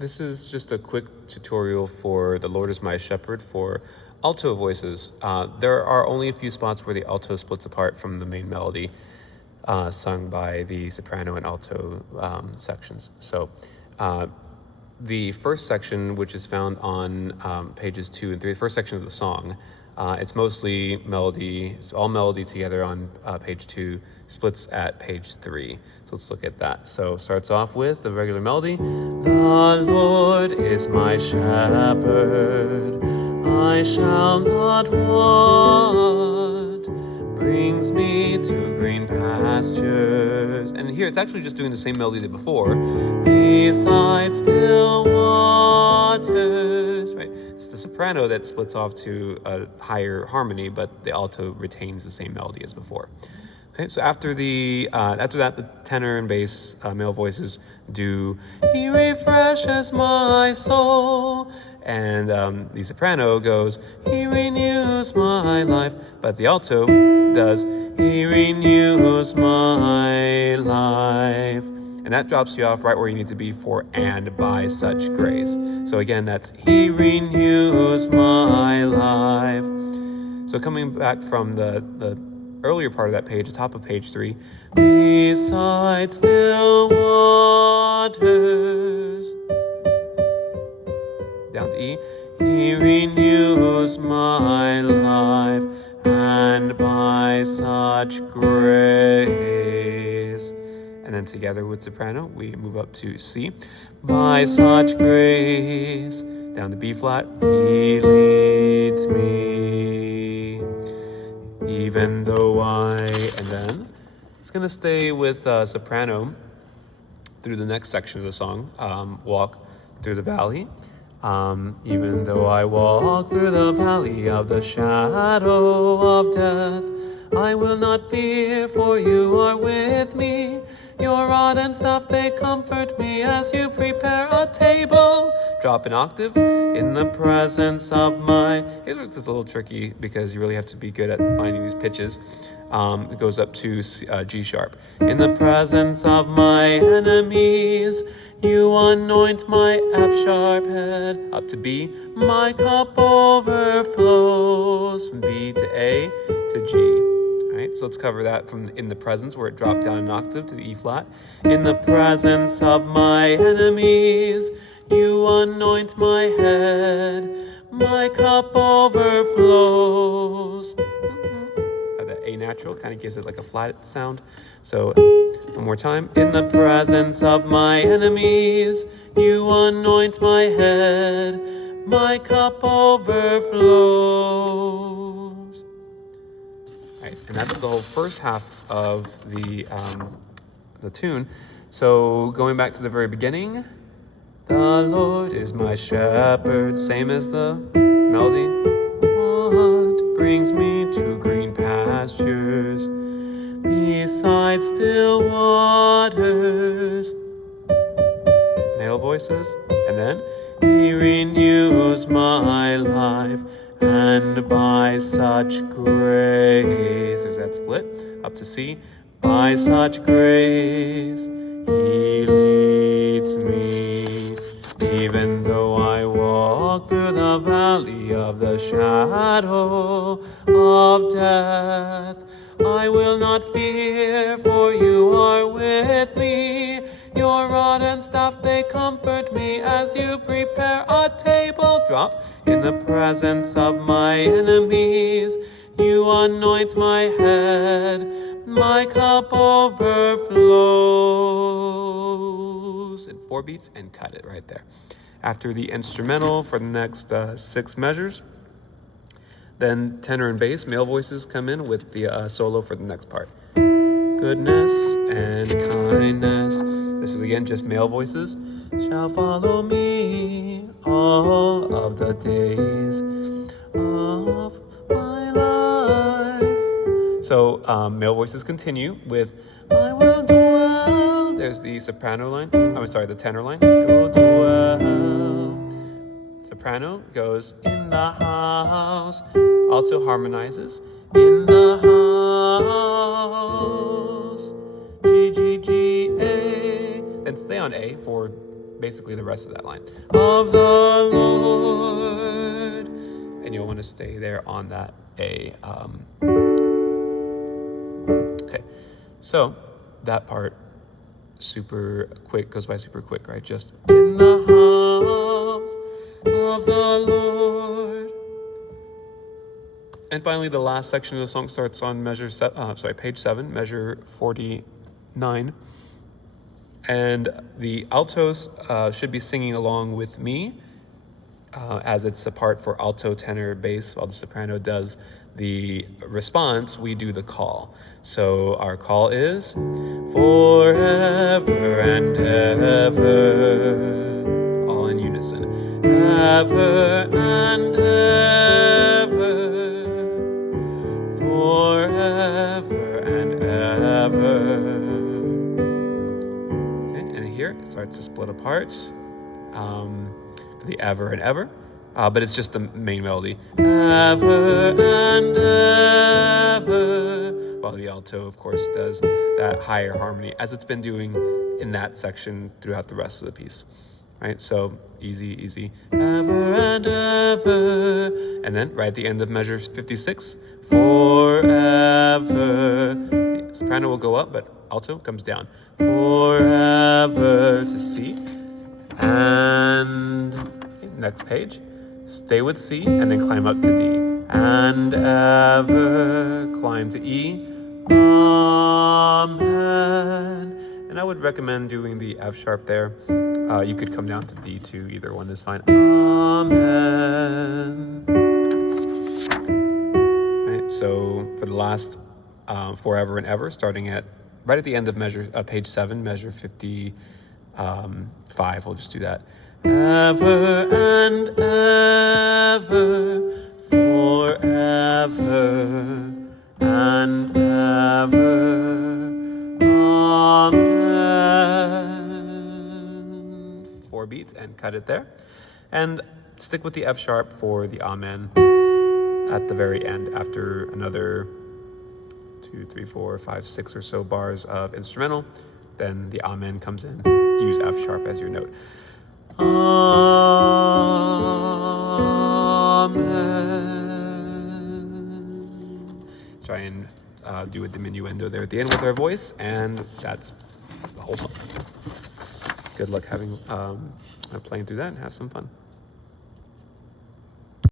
This is just a quick tutorial for The Lord is My Shepherd for alto voices. There are only a few spots where the alto splits apart from the main melody sung by the soprano and alto sections. So the first section, which is found on pages 2 and 3, the first section of the song, it's mostly melody. It's all melody together on page 2, splits at page 3. So let's look at that. So starts off with the regular melody. The Lord is my shepherd, I shall not want. Brings me to green pastures. And here it's actually just doing the same melody that before. Beside still waters, right? It's the soprano that splits off to a higher harmony, but the alto retains the same melody as before. Okay, so after that, the tenor and bass male voices do "He refreshes my soul," and the soprano goes "He renews my life," but the alto does "He renews my life," and that drops you off right where you need to be for "and by such grace." So again, that's "He renews my life." So coming back from the earlier part of that page, the top of page 3, beside still waters, down to E, He renews my life, and by such grace. And then together with soprano, we move up to C, by such grace, down to B flat, He leads me. Even though and then it's going to stay with soprano through the next section of the song, walk through the valley. Even though I walk through the valley of the shadow of death, I will not fear, for you are with me. Your rod and staff, they comfort me as you prepare a table. Drop an octave in the presence of my... Here's where it's a little tricky because you really have to be good at finding these pitches. It goes up to G sharp. In the presence of my enemies, you anoint my F sharp head. Up to B, my cup overflows. From B to A to G. Right, so let's cover that from in the presence, where it dropped down an octave to the E flat. In the presence of my enemies, you anoint my head, my cup overflows. The A natural kind of gives it like a flat sound. So one more time. In the presence of my enemies, you anoint my head, my cup overflows. Right, and that's the whole first half of the tune. So going back to the very beginning, the Lord is my shepherd, same as the melody. What brings me to green pastures, beside still waters. Male voices, and then He renews my life, and by such grace, there's that split, up to C, by such grace, He leads me. Even though I walk through the valley of the shadow of death, I will not fear, for you are with me. Your rod and staff, they comfort me as you prepare a table. Drop in the presence of my enemies. You anoint my head, my cup overflows. In 4 beats, and cut it right there. After the instrumental for the next 6 measures, then tenor and bass, male voices come in with the solo for the next part. Goodness and kindness. This is again just male voices. Shall follow me all of the days of my life. So male voices continue with I will dwell. There's the soprano line. The tenor line. I will dwell. Soprano goes in the house. Also harmonizes in the house. G, G, G, A. Then stay on A for basically the rest of that line. Of the Lord. And you'll want to stay there on that A. Okay, so that part, super quick, goes by super quick, right? Just in the house of the Lord. And finally, the last section of the song starts on page 7, measure 49. And the altos should be singing along with me, as it's a part for alto, tenor, bass, while the soprano does the response, we do the call. So our call is forever and ever, all in unison. Ever and ever, forever and ever. Okay, and here it starts to split apart. For the ever and ever, but it's just the main melody. Ever and ever, while the alto, of course, does that higher harmony, as it's been doing in that section throughout the rest of the piece. Right, so easy, easy. Ever and ever. And then right at the end of measure 56, forever. The soprano will go up, but alto comes down. Forever to C. And next page, stay with C and then climb up to D. And ever, climb to E. Amen. And I would recommend doing the F sharp there. You could come down to D too, either one is fine. Amen. Right, so for the last forever and ever, starting at right at the end of page 7, measure 55, we'll just do that. Ever and ever, forever and ever, amen. 4 beats and cut it there. And stick with the F sharp for the amen at the very end, after another 2, 3, 4, 5, 6 or so bars of instrumental. Then the amen comes in. Use F sharp as your note. Amen. Try and do a diminuendo there at the end with our voice, and that's the whole song. Good luck playing through that, and have some fun.